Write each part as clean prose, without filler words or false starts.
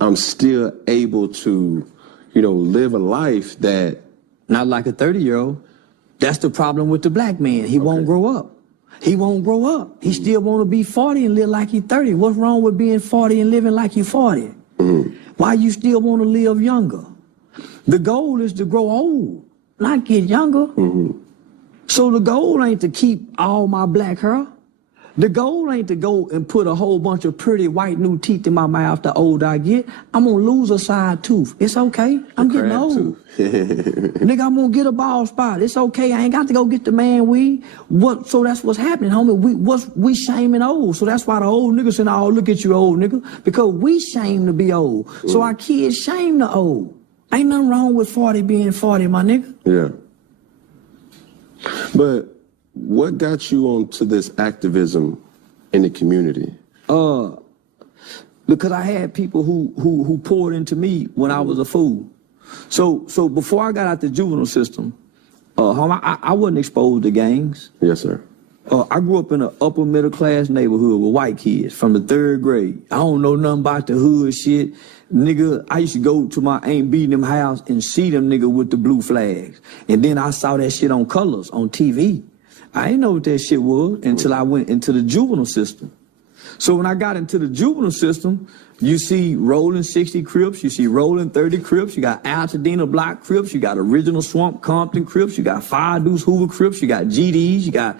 I'm still able to, you know, live a life that... Not like a 30-year-old. That's the problem with the black man. He won't grow up. He won't grow up. He still want to be 40 and live like he's 30. What's wrong with being 40 and living like you're 40? Why you still want to live younger? The goal is to grow old, not get younger. So the goal ain't to keep all my black hair. The goal ain't to go and put a whole bunch of pretty white new teeth in my mouth the older I get. I'm going to lose a side tooth. It's okay. I'm getting old. Nigga, I'm going to get a bald spot. It's okay. I ain't got to go get the man weed. So that's what's happening, homie. We shaming old. So that's why the old niggas saying, oh, look at you, old nigga. Because we shame to be old. So our kids shame the old. Ain't nothing wrong with 40 being 40, my nigga. Yeah. But what got you onto this activism in the community? Because I had people who poured into me when I was a fool. So before I got out the juvenile system, I wasn't exposed to gangs. Yes, sir. I grew up in an upper middle class neighborhood with white kids from the 3rd grade. I don't know nothing about the hood shit. Nigga, I used to go to my Aunt beating them house and see them nigga with the blue flags. And then I saw that shit on Colors, on TV. I didn't know what that shit was until I went into the juvenile system. So when I got into the juvenile system, you see rolling 60 Crips, you see rolling 30 Crips, you got Altadena Block Crips, you got original Swamp Compton Crips, you got Fire Deuce Hoover Crips, you got GDs, you got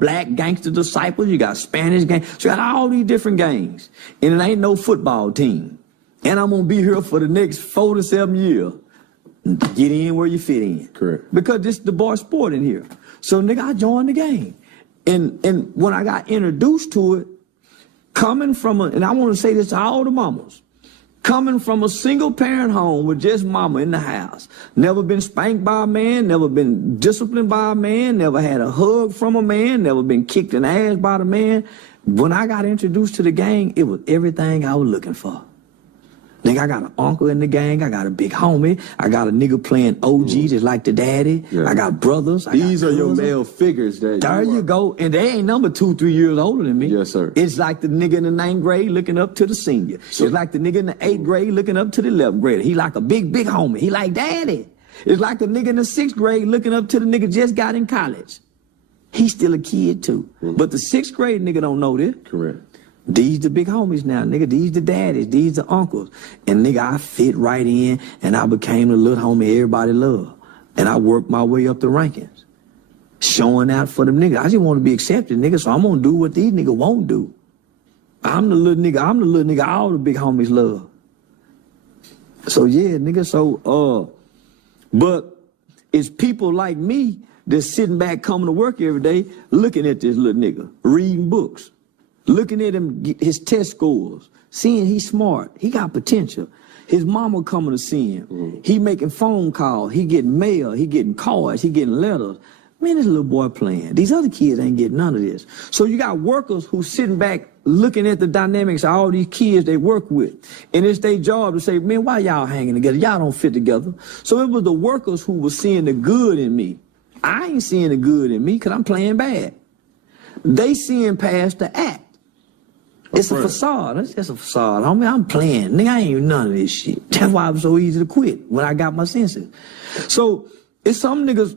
Black Gangster Disciples, you got Spanish Gang, so you got all these different gangs. And it ain't no football team. And I'm gonna be here for the next 4 to 7 years. Get in where you fit in. Correct. Because this is the boy sport in here. So nigga, I joined the game. And when I got introduced to it, coming from and I want to say this to all the mamas, coming from a single parent home with just mama in the house, never been spanked by a man, never been disciplined by a man, never had a hug from a man, never been kicked in the ass by the man. When I got introduced to the gang, it was everything I was looking for. Nigga, I got an uncle in the gang. I got a big homie. I got a nigga playing OG just like the daddy. Yeah. I got brothers. These are your male figures. There you go. And they ain't number 2, 3 years older than me. Yes, sir. It's like the nigga in the 9th grade looking up to the senior. So, it's like the nigga in the 8th grade looking up to the 11th grader. He like a big homie. He like daddy. It's like the nigga in the 6th grade looking up to the nigga just got in college. He's still a kid too. But the 6th grade nigga don't know this. Correct. These the big homies now, nigga. These the daddies. These the uncles. And nigga, I fit right in, and I became the little homie everybody loved. And I worked my way up the rankings, showing out for them niggas. I just want to be accepted, nigga, so I'm gonna do what these niggas won't do. I'm the little nigga all the big homies love. So yeah, nigga, but it's people like me that's sitting back coming to work every day looking at this little nigga, reading books. Looking at him, his test scores, seeing he's smart, he got potential. His mama coming to see him. He making phone calls, he getting mail, he getting cards, he getting letters. Man, this little boy playing. These other kids ain't getting none of this. So you got workers who sitting back looking at the dynamics of all these kids they work with. And it's their job to say, man, why y'all hanging together? Y'all don't fit together. So it was the workers who were seeing the good in me. I ain't seeing the good in me because I'm playing bad. They seeing past the act. It's a facade. It's just a facade. Homie, I'm playing. Nigga, I ain't even none of this shit. That's why it was so easy to quit when I got my senses. So it's some niggas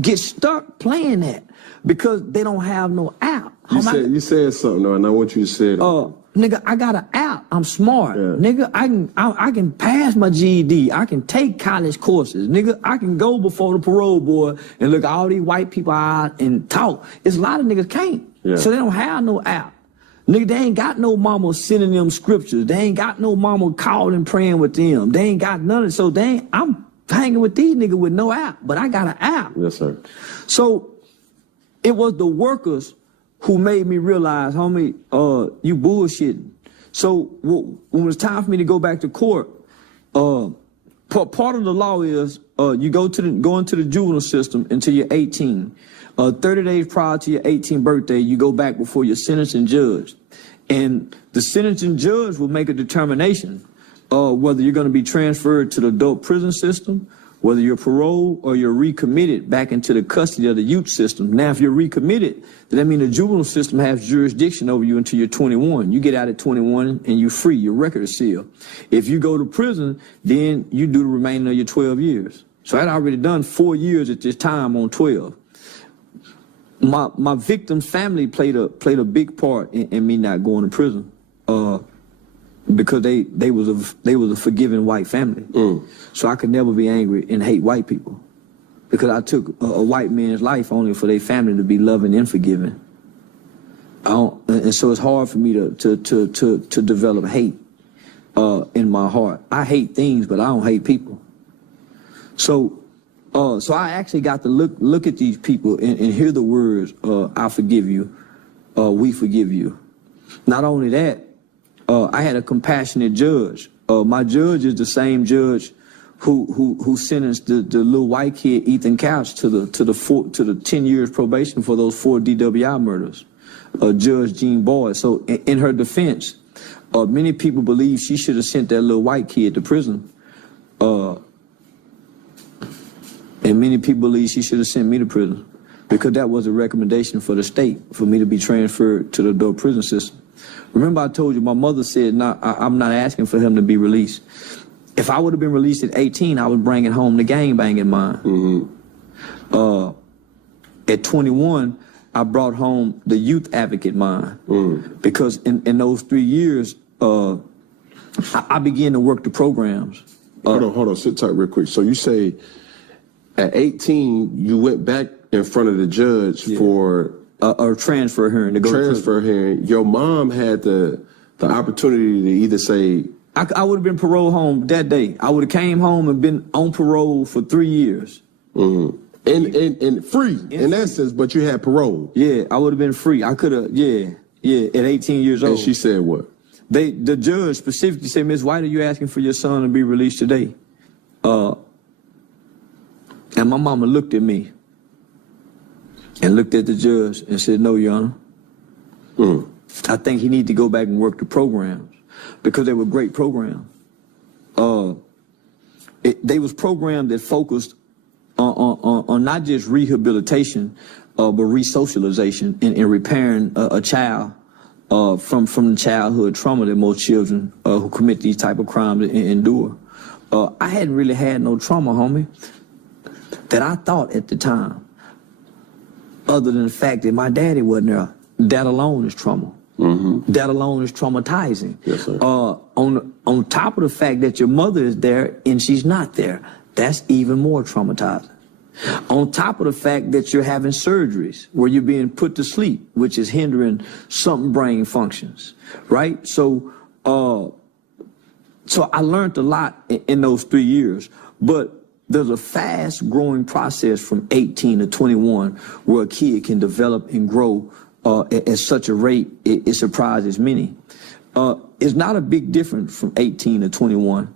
get stuck playing that because they don't have no out. You said something though, and I want you to say it. Nigga, I got an out. I'm smart. Yeah. Nigga, I can pass my GED. I can take college courses. Nigga, I can go before the parole board and look at all these white people out and talk. It's a lot of niggas can't. Yeah. So they don't have no out. Nigga, they ain't got no mama sending them scriptures. They ain't got no mama calling praying with them. They ain't got none of it. So I'm hanging with these niggas with no app, but I got an app. Yes, sir. So it was the workers who made me realize, homie, you bullshitting. So when it was time for me to go back to court, part of the law is you go into the juvenile system until you're 18. 30 days prior to your 18th birthday, you go back before your sentencing judge. And the sentencing judge will make a determination whether you're going to be transferred to the adult prison system whether you're paroled or you're recommitted back into the custody of the youth system. Now, if you're recommitted, then that means the juvenile system has jurisdiction over you until you're 21. You get out at 21 and you're free. Your record is sealed. If you go to prison, then you do the remainder of your 12 years. So I'd already done 4 years at this time on 12. My victim's family played a big part in me not going to prison, because they was a forgiving white family. So I could never be angry and hate white people, because I took a white man's life only for their family to be loving and forgiving. And so it's hard for me to develop hate in my heart. I hate things, but I don't hate people. So I actually got to look at these people and hear the words, I forgive you, we forgive you. Not only that, I had a compassionate judge. My judge is the same judge who sentenced the little white kid Ethan Couch to the 10 years probation for those 4 DWI murders. Judge Jean Boyd. So in her defense, many people believe she should have sent that little white kid to prison. And many people believe she should have sent me to prison, because that was a recommendation for the state for me to be transferred to the adult prison system. Remember, I told you my mother said, "No, I'm not asking for him to be released." If I would have been released at 18, I was bringing home the gangbanging mind. At 21, I brought home the youth advocate mind, because in those 3 years, I began to work the programs. Hold on, sit tight real quick. So you say at 18, you went back in front of the judge for a transfer hearing. Transfer hearing. Your mom had the opportunity to either say, I would have been paroled home that day. I would have came home and been on parole for 3 years. And free in essence, but you had parole. Yeah, I would have been free. I could have, at 18 years old. And she said what? The judge specifically said, "Ms. White, are you asking for your son to be released today?" And my mama looked at me and looked at the judge and said, "No, Your Honor. I think he need to go back and work the programs," because they were great programs. They was programs that focused on not just rehabilitation, but resocialization and repairing a child from the childhood trauma that most children who commit these type of crimes endure. I hadn't really had no trauma, homie, that I thought at the time, other than the fact that my daddy wasn't there. That alone is trauma. That alone is traumatizing. Yes, sir. On top of the fact that your mother is there and she's not there, that's even more traumatizing. On top of the fact that you're having surgeries where you're being put to sleep, which is hindering some brain functions, right? So I learned a lot in those 3 years, but there's a fast growing process from 18 to 21 where a kid can develop and grow at such a rate it surprises many. It's not a big difference from 18 to 21,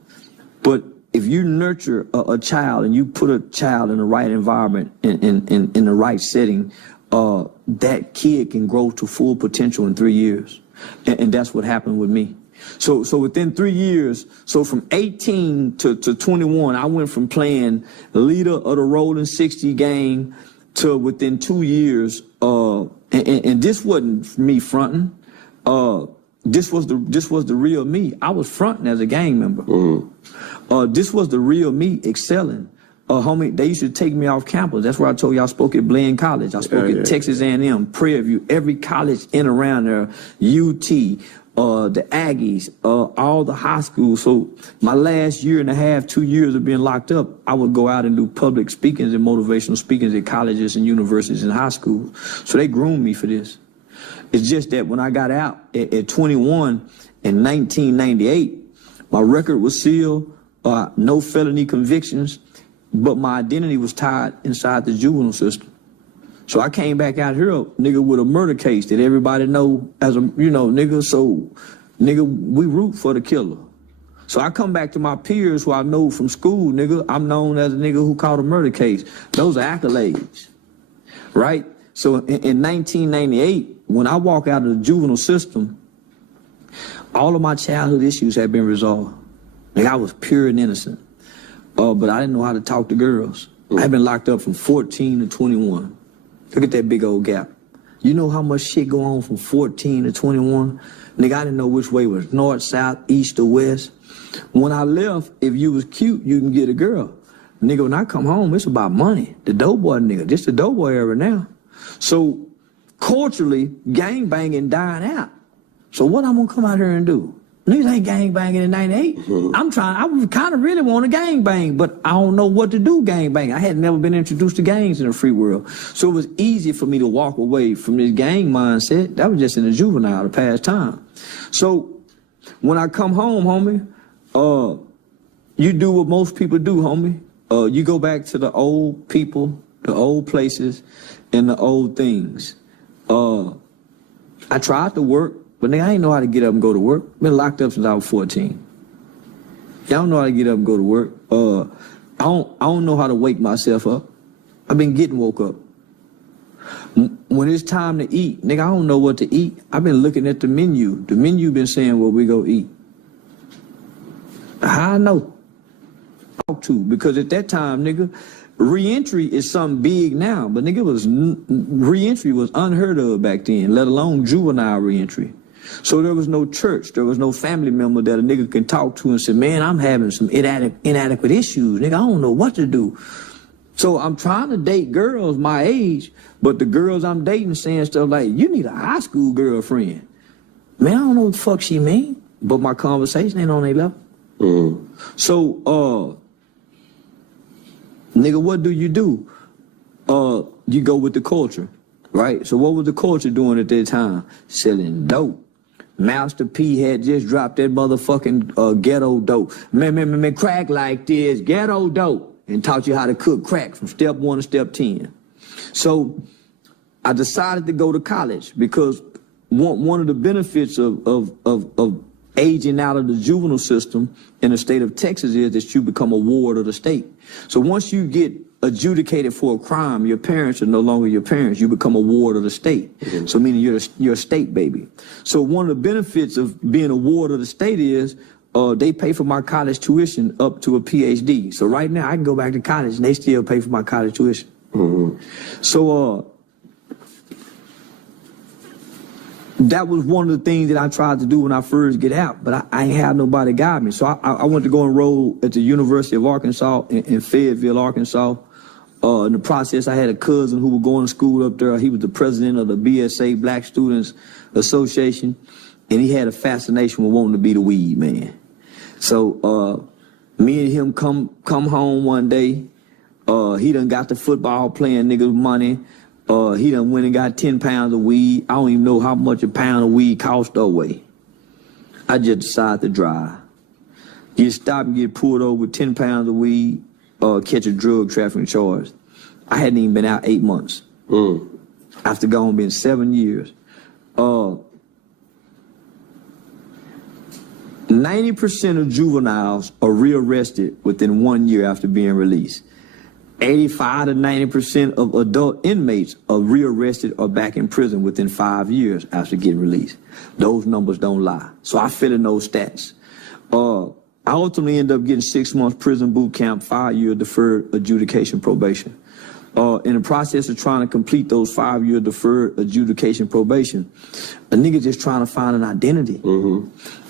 but if you nurture a child and you put a child in the right environment, in the right setting, that kid can grow to full potential in 3 years. And that's what happened with me. So within 3 years, so from 18 to 21, I went from playing leader of the Rolling 60 gang to within 2 years, and this wasn't me fronting. This was the real me. I was fronting as a gang member. This was the real me excelling. Homie, they used to take me off campus. That's where I told you I spoke at Blaine College. I spoke at Texas A&M, Prairie View, every college in around there, UT, the Aggies, all the high schools. So my last year and a half, 2 years of being locked up, I would go out and do public speakings and motivational speakings at colleges and universities and high schools. So they groomed me for this. It's just that when I got out at 21 in 1998, my record was sealed, no felony convictions, but my identity was tied inside the juvenile system. So I came back out here, nigga, with a murder case that everybody know as a, nigga, so, nigga, we root for the killer. So I come back to my peers who I know from school, nigga, I'm known as a nigga who caught a murder case. Those are accolades, right? So in 1998, when I walk out of the juvenile system, all of my childhood issues had been resolved. Like I was pure and innocent. but I didn't know how to talk to girls. I've been locked up from 14 to 21. Look at that big old gap. You know how much shit go on from 14 to 21? Nigga, I didn't know which way was north, south, east, or west. When I left, if you was cute, you can get a girl. Nigga, when I come home, it's about money. The dope boy nigga. This the dope boy era now. So, culturally, gangbanging dying out. So what I'm gonna come out here and do? Niggas ain't gangbanging in 98. I kind of really want to gangbang, but I don't know what to do gangbang. I had never been introduced to gangs in the free world. So it was easy for me to walk away from this gang mindset. That was just in the juvenile, the past time. So when I come home, homie, you do what most people do, homie. You go back to the old people, the old places, and the old things. I tried to work, but nigga, I ain't know how to get up and go to work. Been locked up since I was 14. Y'all don't know how to get up and go to work. I don't know how to wake myself up. I've been getting woke up. When it's time to eat, nigga, I don't know what to eat. I've been looking at the menu. The menu been saying what we go eat. How I know? Talk to, because at that time, nigga, re-entry is something big now, but nigga, re-entry was unheard of back then, let alone juvenile re-entry. So there was no church, there was no family member that a nigga can talk to and say, man, I'm having some inadequate issues, nigga, I don't know what to do. So I'm trying to date girls my age, but the girls I'm dating saying stuff like, you need a high school girlfriend. Man, I don't know what the fuck she mean, but my conversation ain't on their level. So, nigga, what do? You go with the culture, right? So what was the culture doing at that time? Selling dope. Master P had just dropped that motherfucking ghetto dope. Man, crack like this, ghetto dope, and taught you how to cook crack from step 1 to step 10. So I decided to go to college because one of the benefits of aging out of the juvenile system in the state of Texas is that you become a ward of the state. So once you get adjudicated for a crime, your parents are no longer your parents. You become a ward of the state. So meaning you're a state baby. So one of the benefits of being a ward of the state is they pay for my college tuition up to a PhD. So right now I can go back to college and they still pay for my college tuition. So that was one of the things that I tried to do when I first get out, but I ain't had nobody guide me. So I went to go enroll at the University of Arkansas in Fayetteville, Arkansas. In the process, I had a cousin who was going to school up there. He was the president of the BSA, Black Students Association, and he had a fascination with wanting to be the weed man. So me and him come home one day. He done got the football playing niggas money. He done went and got 10 pounds of weed. I don't even know how much a pound of weed cost away. I just decided to drive. Get stopped and get pulled over with 10 pounds of weed, catch a drug trafficking charge. I hadn't even been out 8 months. After gone been 7 years. 90% of juveniles are rearrested within 1 year after being released. 85 to 90% of adult inmates are rearrested or back in prison within 5 years after getting released. Those numbers don't lie. So I fit in those stats. I ultimately ended up getting 6 months prison boot camp, 5-year deferred adjudication probation. In the process of trying to complete those 5-year deferred adjudication probation, a nigga just trying to find an identity.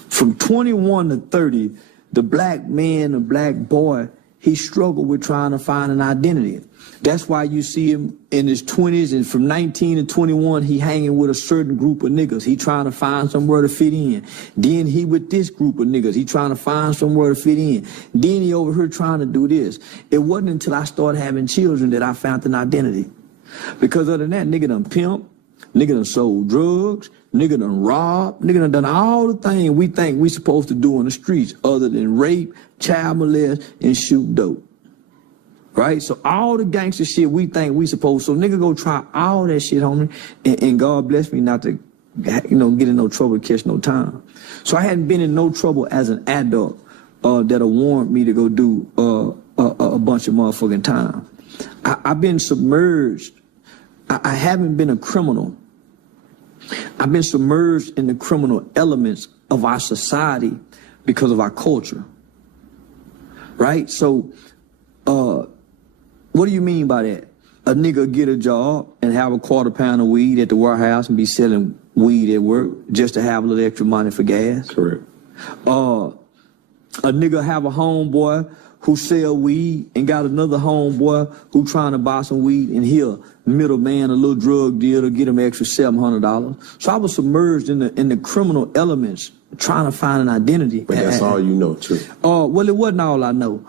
From 21 to 30, the black man, the black boy, he struggled with trying to find an identity. That's why you see him in his 20s, and from 19 to 21, he hanging with a certain group of niggas. He trying to find somewhere to fit in. Then he with this group of niggas. He trying to find somewhere to fit in. Then he over here trying to do this. It wasn't until I started having children that I found an identity. Because other than that, nigga done pimp, nigga done sold drugs, nigga done robbed, nigga done all the things we think we supposed to do in the streets other than rape, child molest, and shoot dope. Right? So all the gangster shit we think we supposed, so nigga go try all that shit, homie, and God bless me not to, get in no trouble, catch no time. So I hadn't been in no trouble as an adult that'll warrant me to go do a bunch of motherfucking time. I've been submerged. I haven't been a criminal. I've been submerged in the criminal elements of our society because of our culture. Right? So What do you mean by that? A nigga get a job and have a quarter pound of weed at the warehouse and be selling weed at work just to have a little extra money for gas. Correct. A nigga have a homeboy who sell weed and got another homeboy who trying to buy some weed, and here, middleman, a little drug dealer, get him extra $700. So I was submerged in the criminal elements, trying to find an identity. But that's all you know, too. Well, it wasn't all I know.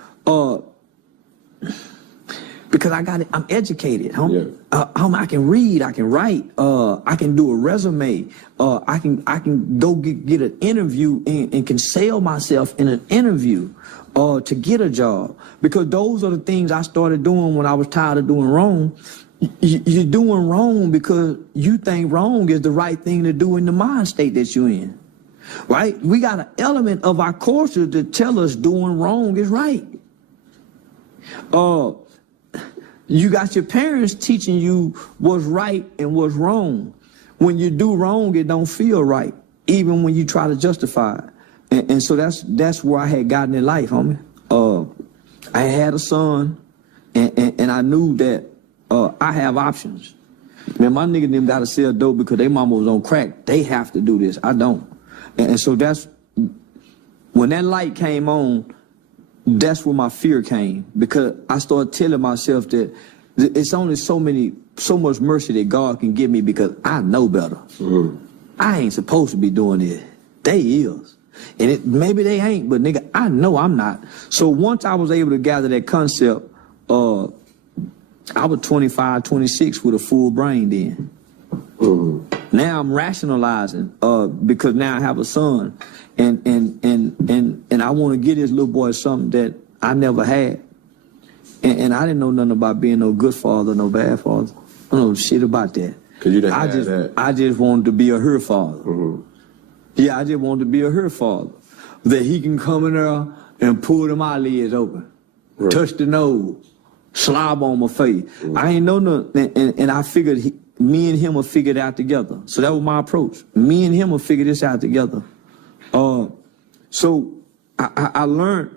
Because I'm educated, homie. Yeah. I can read, I can write, I can do a resume, I can go get an interview and can sell myself in an interview to get a job. Because those are the things I started doing when I was tired of doing wrong. You're doing wrong because you think wrong is the right thing to do in the mind state that you're in. Right? We got an element of our culture to tell us doing wrong is right. You got your parents teaching you what's right and what's wrong. When you do wrong, it don't feel right, even when you try to justify it. And so that's where I had gotten in life, homie. I had a son, and I knew that I have options. Man, my nigga them got to sell dope because they mama was on crack. They have to do this. I don't. And so that's when that light came on. That's where my fear came, because I started telling myself that it's only so much mercy that God can give me because I know better. Mm-hmm. I ain't supposed to be doing this. They is. And maybe they ain't, but nigga, I know I'm not. So once I was able to gather that concept, I was 25, 26 with a full brain then. Mm-hmm. Now I'm rationalizing because now I have a son. And I want to give this little boy something that I never had. And I didn't know nothing about being no good father, no bad father. I don't know shit about that. Cause you didn't have that. I just wanted to be a her father. Mm-hmm. Yeah, I just wanted to be a her father. That he can come in there and pull them eyelids open. Right. Touch the nose. Slob on my face. Mm-hmm. I ain't know nothing. And I figured me and him will figure it out together. So that was my approach. Me and him will figure this out together. So I learned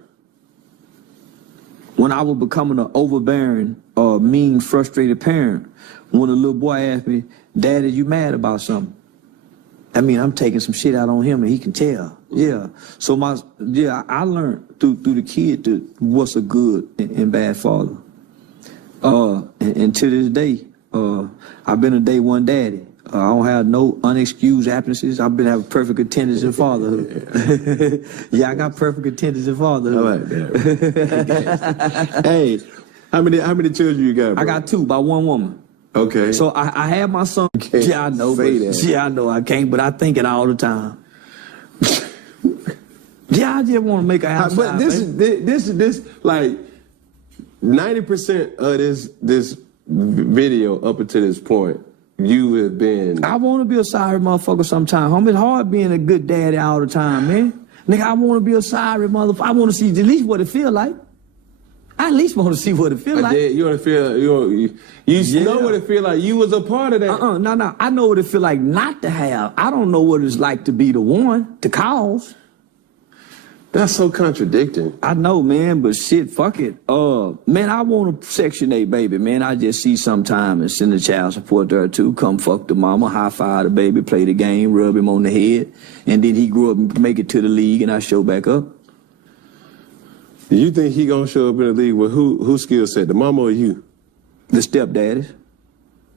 when I was becoming an overbearing, mean, frustrated parent, when a little boy asked me, "Daddy, you mad about something?" I mean, I'm taking some shit out on him and he can tell. Yeah. So I learned through the kid what's a good and bad father. And to this day, I've been a day one daddy. I don't have no unexcused absences. I've been having perfect attendance in fatherhood. Yeah, I got perfect attendance in fatherhood. I like that. Hey, how many children you got, bro? I got 2 by one woman. Okay. So I had my son. Yeah, I know. Yeah, I know I can't, but I think it all the time. Yeah, I just want to make a house. But this is like 90% of this video up until this point. You have been. I want to be a sorry motherfucker sometime, homie. It's hard being a good daddy all the time, man. Nigga, I want to be a sorry motherfucker. I want to see at least what it feel like. I at least want to see what it feel like. You want to feel, you know what it feel like. You was a part of that. No. I know what it feel like not to have. I don't know what it's like to be the one, to cause. That's so contradicting. I know, man, but shit, fuck it. Man, I want a Section 8 baby, man. I just see sometime and send the child support there too. Come fuck the mama, high five the baby, play the game, rub him on the head, and then he grew up and make it to the league and I show back up. Do you think he gonna show up in the league with who skill set, the mama or you? The stepdaddies.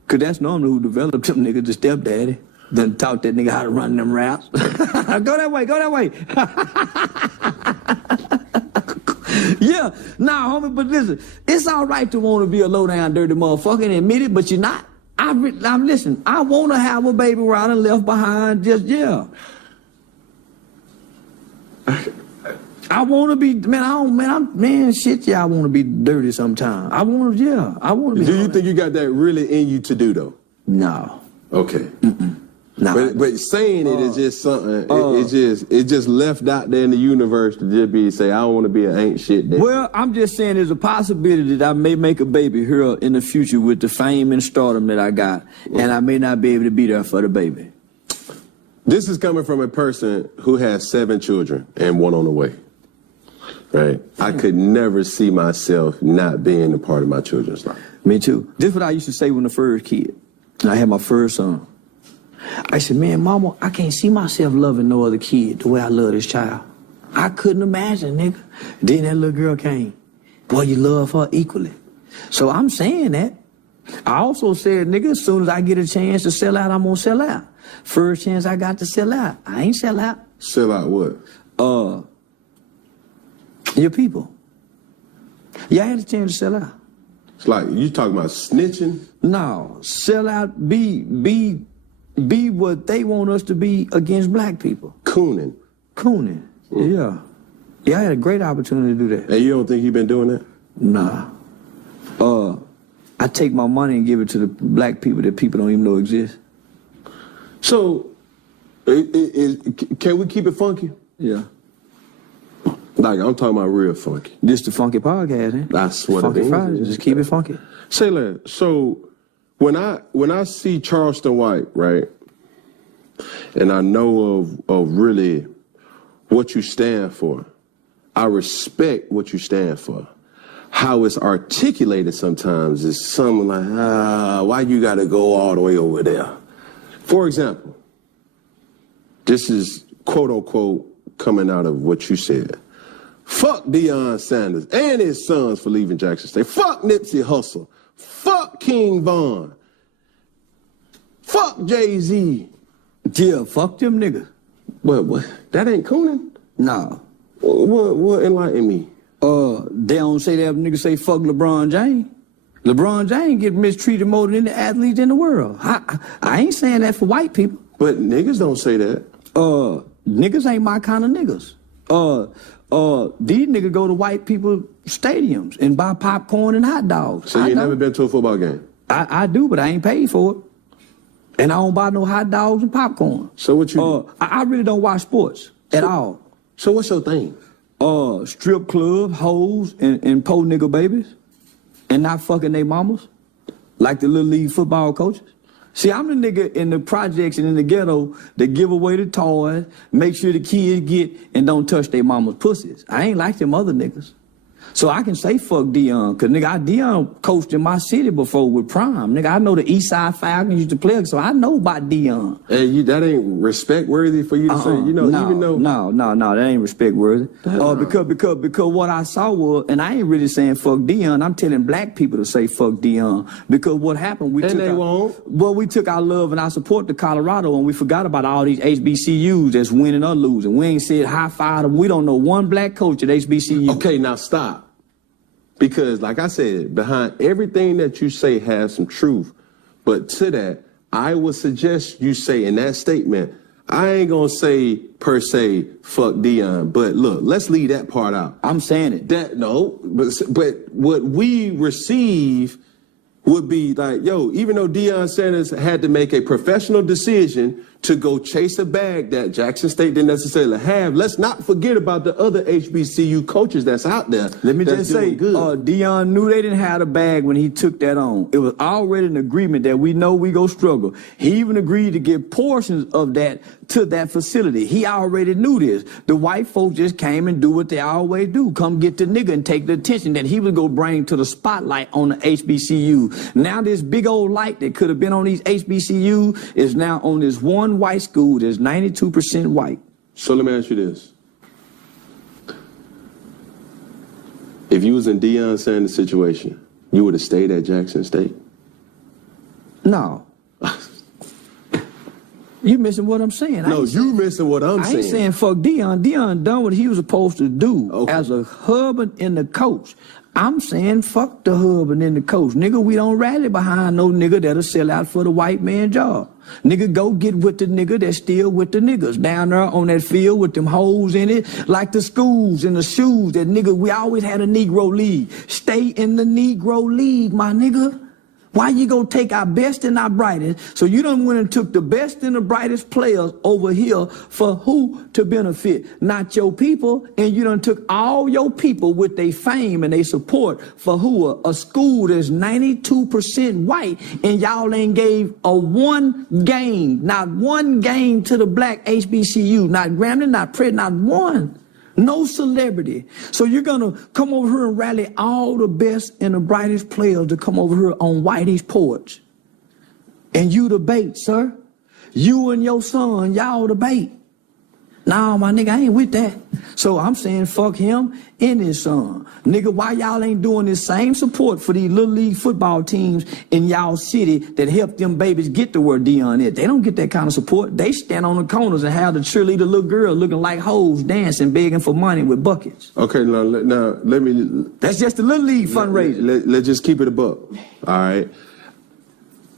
Cause that's normally who developed them niggas, the stepdaddy. Then taught that nigga how to run them routes. Go that way. Yeah, nah, homie, but listen, it's all right to want to be a low-down, dirty motherfucker and admit it, but you're not. I'm listen, I want to have a baby where I done left behind I want to be, man, I want to be dirty sometime. I want to be. Do you think you got that really in you to do, though? No. Okay. Mm-mm. Nah. But saying it is just something. It just left out there in the universe to just say I don't want to be an ain't shit daddy. Well, I'm just saying there's a possibility that I may make a baby here in the future with the fame and stardom that I got, and I may not be able to be there for the baby. This is coming from a person who has 7 children and 1 on the way. right? I could never see myself not being a part of my children's life. Me too. This is what I used to say when the first kid. And I had my first son. I said, man, mama, I can't see myself loving no other kid the way I love this child. I couldn't imagine, nigga. Then that little girl came. Boy, you love her equally. So I'm saying that. I also said, nigga, as soon as I get a chance to sell out, I'm gonna sell out. First chance I got to sell out, I ain't sell out. Sell out what? Your people. Yeah, I had a chance to sell out. It's like, you talking about snitching? No, sell out, be what they want us to be against black people. Cooning. Yeah. Yeah, I had a great opportunity to do that. And you don't think he been doing that? Nah. I take my money and give it to the black people that people don't even know exist. So, can we keep it funky? Yeah. Like, I'm talking about real funky. This the Funky Podcast, eh? That's what Funky it is. Fridays, just keep it funky. Say that. So, when I see Charleston White, right, and I know of really what you stand for, I respect what you stand for. How it's articulated sometimes is something like, why you gotta go all the way over there? For example, this is quote unquote coming out of what you said. Fuck Deion Sanders and his sons for leaving Jackson State. Fuck Nipsey Hussle. Fuck King Von. Fuck Jay-Z. Yeah, fuck them niggas. What? That ain't cooning? Nah. What enlighten me? They don't say that niggas say fuck LeBron James. LeBron James get mistreated more than any athlete in the world. I ain't saying that for white people. But niggas don't say that. Niggas ain't my kind of niggas. These niggas go to white people stadiums and buy popcorn and hot dogs. So you ain't never been to a football game? I do, but I ain't paid for it. And I don't buy no hot dogs and popcorn. So what you do? I really don't watch sports at all. So what's your thing? Strip club, hoes, and po nigga babies. And not fucking they mamas. Like the Little League football coaches. See, I'm the nigga in the projects and in the ghetto that give away the toys, make sure the kids get and don't touch their mama's pussies. I ain't like them other niggas. So I can say fuck Deion, cause nigga, Deion coached in my city before with Prime. Nigga, I know the Eastside Falcons used to play, so I know about Deion. Hey, that ain't respect worthy for you to say, you know, even though. No, that ain't respect worthy. Because what I saw was, and I ain't really saying fuck Deion, I'm telling black people to say fuck Deion. Because what happened, we took our love and our support to Colorado and we forgot about all these HBCUs that's winning or losing. We ain't said high five them. We don't know one black coach at HBCU. Okay, now stop. Because, like I said, behind everything that you say has some truth. But to that, I would suggest you say in that statement, I ain't gonna say per se, fuck Deion. But look, let's leave that part out. I'm saying it. But what we receive would be like, yo, even though Deion Sanders had to make a professional decision to go chase a bag that Jackson State didn't necessarily have, let's not forget about the other HBCU coaches that's out there. Let me just say, Deion knew they didn't have a bag when he took that on. It was already an agreement that we know we go struggle. He even agreed to give portions of that to that facility. He already knew this. The white folks just came and do what they always do. Come get the nigga and take the attention that he was going to bring to the spotlight on the HBCU. Now this big old light that could have been on these HBCU is now on this one white school that's 92% white. So let me ask you this. If you was in Deion Sanders' situation, you would have stayed at Jackson State? No. You missing what I'm saying. No, you missing what I'm saying. I ain't saying fuck Deion. Deion done what he was supposed to do as a husband and the coach. I'm saying fuck the husband and the coach. Nigga, we don't rally behind no nigga that'll sell out for the white man job. Nigga, go get with the nigga that's still with the niggas down there on that field with them hoes in it, like the schools and the shoes. That nigga, we always had a Negro league. Stay in the Negro league, my nigga. Why you gonna take our best and our brightest? So you done went and took the best and the brightest players over here for who to benefit? Not your people. And you done took all your people with their fame and their support for who? A school that's 92% white, and y'all ain't gave not one game to the black HBCU. Not Grambling, not Pratt, not one. No celebrity. So you're going to come over here and rally all the best and the brightest players to come over here on Whitey's porch. And you the bait, sir. You and your son, y'all the bait. Nah, my nigga, I ain't with that. So I'm saying fuck him and his son. Nigga, why y'all ain't doing this same support for these little league football teams in y'all city that help them babies get to where Dion is? They don't get that kind of support. They stand on the corners and have the cheerleader little girl looking like hoes dancing, begging for money with buckets. Okay, now let me... That's just the little league fundraiser. Let's just keep it a buck, all right?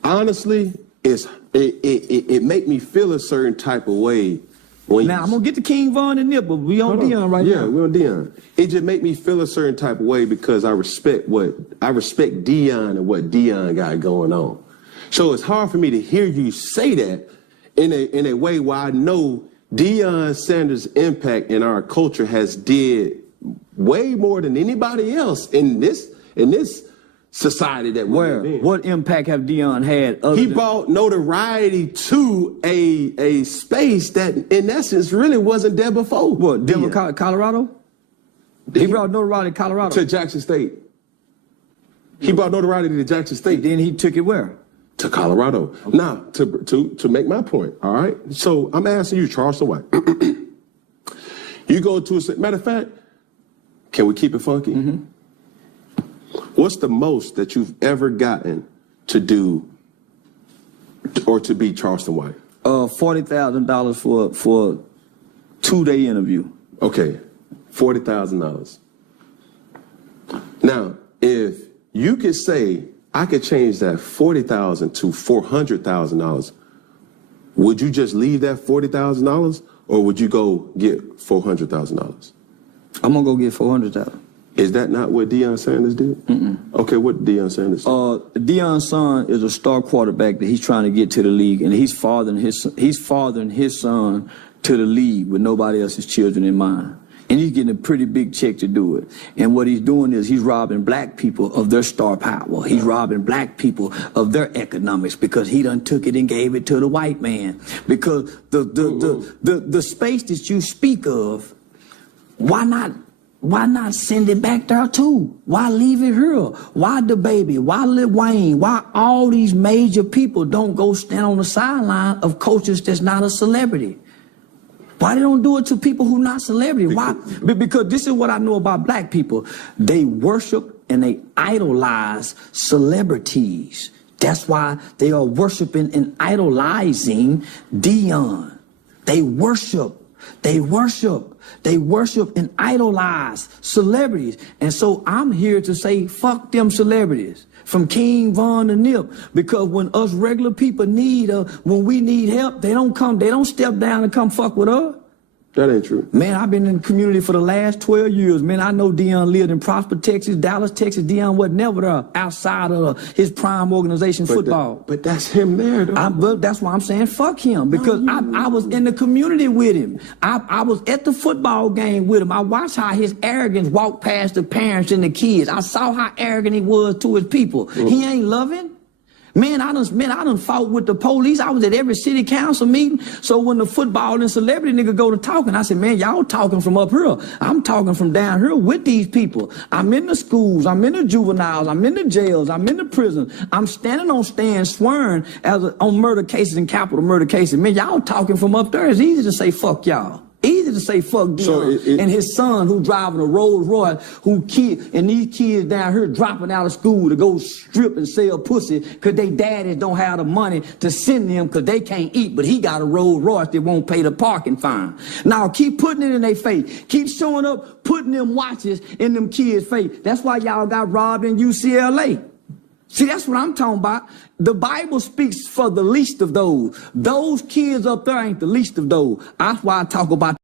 Honestly, it make me feel a certain type of way. Now, I'm going to get to King Von and Nip, but we on Dion right now. Yeah, we on Dion. It just make me feel a certain type of way because I respect Dion and what Dion got going on. So it's hard for me to hear you say that in a way where I know Deion Sanders' impact in our culture has did way more than anybody else in this society that we're in. What impact have Dion had? He brought notoriety to a space that, in essence, really wasn't there before. What, Denver, Colorado? He brought notoriety to Colorado. To Jackson State. He brought notoriety to Jackson State. Then he took it where? To Colorado. Okay. Now, to make my point, all right? So I'm asking you, Charleston White. You go to a... Matter of fact, can we keep it funky? Mm-hmm. What's the most that you've ever gotten to do or to be Charleston White? $40,000 for a 2-day interview. Okay, $40,000. Now, if you could say I could change that $40,000 to $400,000, would you just leave that $40,000 or would you go get $400,000? I'm gonna go get $400,000. Is that not what Deion Sanders did? Mm-mm. Okay, what did Deion Sanders do? Deion's son is a star quarterback that he's trying to get to the league, and he's fathering his son to the league with nobody else's children in mind. And he's getting a pretty big check to do it. And what he's doing is he's robbing black people of their star power. He's robbing black people of their economics because he done took it and gave it to the white man. Because the space that you speak of, why not send it back there too? Why leave it here? Why the baby? Why Lil Wayne? Why all these major people don't go stand on the sideline of coaches that's not a celebrity? Why they don't do it to people who not celebrity? Why? Because this is what I know about black people. They worship and they idolize celebrities. That's why they are worshiping and idolizing Dion. They worship and idolize celebrities. And so I'm here to say, fuck them celebrities. From King Von to Nip. Because when us regular people when we need help, they don't step down and come fuck with us. That ain't true. Man, I've been in the community for the last 12 years. Man, I know Dion lived in Prosper, Texas, Dallas, Texas. Dion wasn't never there outside of his prime organization football. But that's him there, though. That's why I'm saying fuck him. Because I was in the community with him. I was at the football game with him. I watched how his arrogance walked past the parents and the kids. I saw how arrogant he was to his people. He ain't loving. Man, I done fought with the police. I was at every city council meeting. So when the football and celebrity nigga go to talking, I said, man, y'all talking from up here. I'm talking from down here with these people. I'm in the schools. I'm in the juveniles. I'm in the jails. I'm in the prison. I'm standing on stands swearing on murder cases and capital murder cases. Man, y'all talking from up there. It's easy to say fuck y'all. Easy to say fuck Dion and his son who driving a Rolls Royce, and these kids down here dropping out of school to go strip and sell pussy because they daddies don't have the money to send them because they can't eat, but he got a Rolls Royce that won't pay the parking fine. Now keep putting it in their face. Keep showing up, putting them watches in them kids' face. That's why y'all got robbed in UCLA. See, that's what I'm talking about. The Bible speaks for the least of those. Those kids up there ain't the least of those. That's why I talk about